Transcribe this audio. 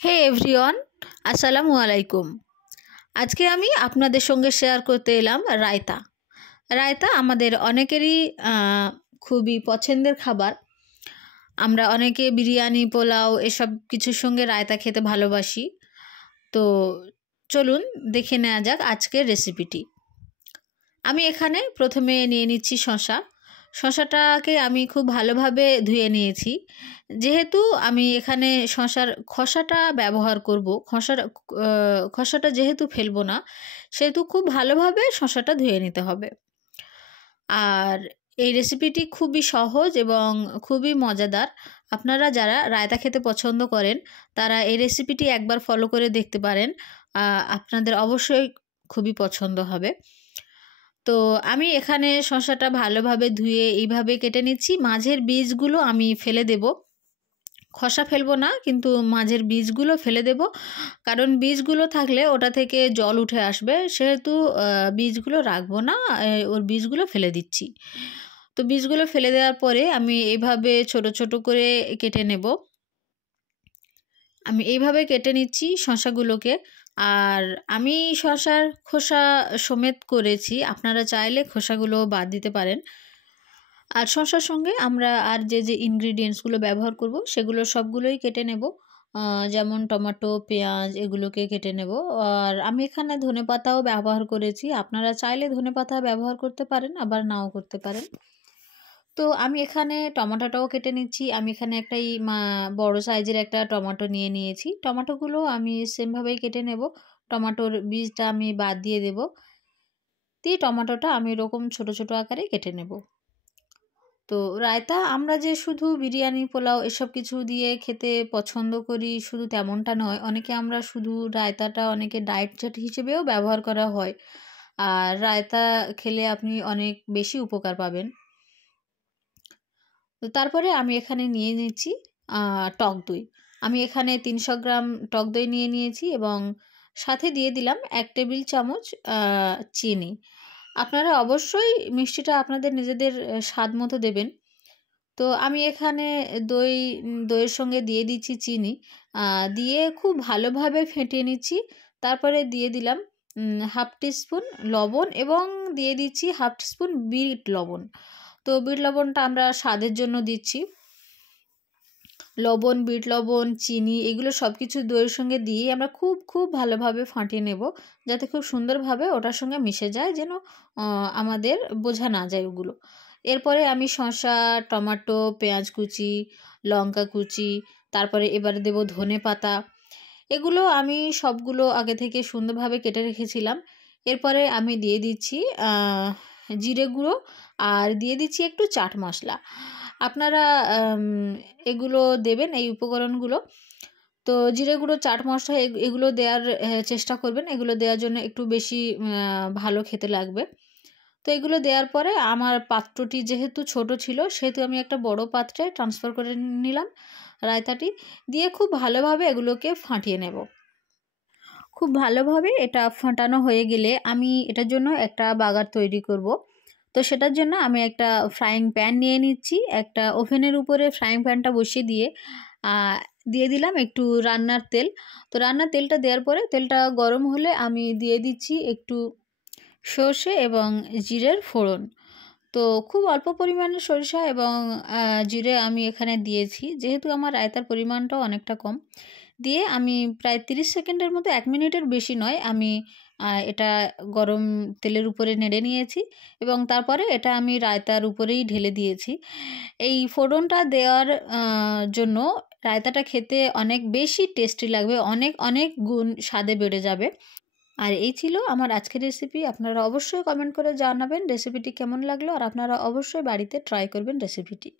হে everyone, আসসালামু আলাইকুম। আজকে আমি আপনাদের সঙ্গে শেয়ার করতে এলাম রায়তা। রায়তা আমাদের অনেকেরই খুবই পছন্দের খাবার। আমরা অনেকে বিরিয়ানি, পোলাও এসব কিছুর সঙ্গে রায়তা খেতে ভালোবাসি। তো চলুন দেখে নেওয়া যাক আজকের রেসিপিটি। আমি এখানে প্রথমে নিয়ে নিচ্ছি শসা। শসাটাকে আমি খুব ভালোভাবে ধুয়ে নিয়েছি। যেহেতু আমি এখানে শসার খোসাটা ব্যবহার করব, খোসাটা যেহেতু ফেলবো না, সেহেতু খুব ভালোভাবে শসাটা ধুয়ে নিতে হবে। আর এই রেসিপিটি খুবই সহজ এবং খুবই মজাদার। আপনারা যারা রায়তা খেতে পছন্দ করেন তারা এই রেসিপিটি একবার ফলো করে দেখতে পারেন। আপনাদের অবশ্যই খুবই পছন্দ হবে। তো আমি এখানে শসাটা ভালোভাবে ধুয়ে এইভাবে কেটে নিচ্ছি। মাঝের বীজগুলো আমি ফেলে দেব, খোসা ফেলবো না, কিন্তু মাঝের বীজগুলো ফেলে দেব। কারণ বীজগুলো থাকলে ওটা থেকে জল উঠে আসবে, সেহেতু বীজগুলো রাখবো না, ওর বীজগুলো ফেলে দিচ্ছি। তো বীজগুলো ফেলে দেওয়ার পরে আমি এইভাবে ছোট ছোট করে কেটে নেব। আমি এইভাবে কেটে নিচ্ছি শসাগুলোকে। আর আমি শসার খোসা সমেত করেছি, আপনারা চাইলে খোসাগুলো বাদ দিতে পারেন। আর শসার সঙ্গে আমরা আর যে ইনগ্রিডিয়েন্টসগুলো ব্যবহার করব সেগুলো সবগুলোই কেটে নেব। যেমন টমেটো, পেঁয়াজ এগুলোকে কেটে নেব। আর আমি এখানে ধনেপাতাও ব্যবহার করেছি, আপনারা চাইলে ধনেপাতা ব্যবহার করতে পারেন, আবার নাও করতে পারেন। তো আমি এখানে টমেটোটাও কেটে নিচ্ছি। আমি এখানে একটা বড় সাইজের একটা টমেটো নিয়ে নিয়েছি। টমেটোগুলো আমি সেমভাবেই কেটে নেব। টমেটোর বীজটা আমি বাদ দিয়ে দেব। দিয়ে টমেটোটা আমি এরকম ছোট ছোট আকারে কেটে নেব। তো রায়তা আমরা যে শুধু বিরিয়ানি, পোলাও এসব কিছু দিয়ে খেতে পছন্দ করি শুধু তেমনটা নয়, অনেকে আমরা শুধু রায়তাটা অনেকে ডায়েট চাট হিসেবেও ব্যবহার করা হয়। আর রায়তা খেলে আপনি অনেক বেশি উপকার পাবেন। তো তারপরে আমি এখানে নিয়ে নিচ্ছি টক দই। আমি এখানে 300 গ্রাম টক দই নিয়ে নিয়েছি এবং সাথে দিয়ে দিলাম 1 টেবিল চামচ চিনি। আপনারা অবশ্যই মিষ্টিটা আপনাদের নিজেদের স্বাদ মতো দেবেন। তো আমি এখানে দইয়ের সঙ্গে দিয়ে দিচ্ছি চিনি, দিয়ে খুব ভালোভাবে ফেটিয়ে নিচ্ছি। তারপরে দিয়ে দিলাম 1/2 টিস্পুন লবণ এবং দিয়ে দিচ্ছি 1/2 টিস্পুন বিট লবণ। তো বিট লবণটা আমরা স্বাদের জন্য দিচ্ছি। লবণ, বিট লবণ, চিনি এগুলো সব কিছু দইয়ের সঙ্গে দিয়ে আমরা খুব ভালোভাবে ফাটিয়ে নেব, যাতে খুব সুন্দরভাবে ওটার সঙ্গে মিশে যায়, যেন আমাদের বোঝা না যায় ওগুলো। এরপরে আমি শসা, টমেটো, পেঁয়াজ কুচি, লঙ্কা কুচি, তারপরে এবারে দেব ধনেপাতা। এগুলো আমি সবগুলো আগে থেকে সুন্দরভাবে কেটে রেখেছিলাম। এরপরে আমি দিয়ে দিচ্ছি জিরে গুঁড়ো আর দিয়ে দিচ্ছি একটু চাট মশলা। আপনারা এগুলো দেবেন, এই উপকরণগুলো। তো জিরে গুঁড়ো, চাট মশলা এগুলো দেওয়ার চেষ্টা করবেন। এগুলো দেওয়ার জন্য একটু বেশি ভালো খেতে লাগবে। তো এগুলো দেওয়ার পরে আমার পাত্রটি যেহেতু ছোট ছিল, সেহেতু আমি একটা বড় পাত্রে ট্রান্সফার করে নিলাম রায়তাটি। দিয়ে খুব ভালোভাবে এগুলোকে ফাটিয়ে নেব। খুব ভালোভাবে এটা ফাটানো হয়ে গেলে আমি এটার জন্য একটা বাগার তৈরি করব। তো সেটার জন্য আমি একটা ফ্রাইং প্যান নিয়ে নিচ্ছি। একটা ওভেনের উপরে ফ্রাইং প্যানটা বসিয়ে দিয়ে দিলাম একটু রান্নার তেল। তো রান্নার তেলটা দেওয়ার পরে তেলটা গরম হলে আমি দিয়ে দিচ্ছি একটু সর্ষে এবং জিরের ফোড়ন। তো খুব অল্প পরিমাণে সরিষা এবং জিরে আমি এখানে দিয়েছি, যেহেতু আমার রায়তার পরিমাণটাও অনেকটা কম। দিয়ে আমি প্রায় 30 সেকেন্ডের মতো, 1 মিনিটের বেশি নয়, আমি এটা গরম তেলের উপরে নেড়ে নিয়েছি এবং তারপরে এটা আমি রায়তার উপরেই ঢেলে দিয়েছি। এই ফোড়নটা দেওয়ার জন্য রায়তাটা খেতে অনেক বেশি টেস্টি লাগবে, অনেক অনেক গুণ স্বাদে বেড়ে যাবে। আর এই ছিল আমার আজকের রেসিপি। আপনারা অবশ্যই কমেন্ট করে জানাবেন রেসিপিটি কেমন লাগলো, আর আপনারা অবশ্যই বাড়িতে ট্রাই করবেন রেসিপিটি।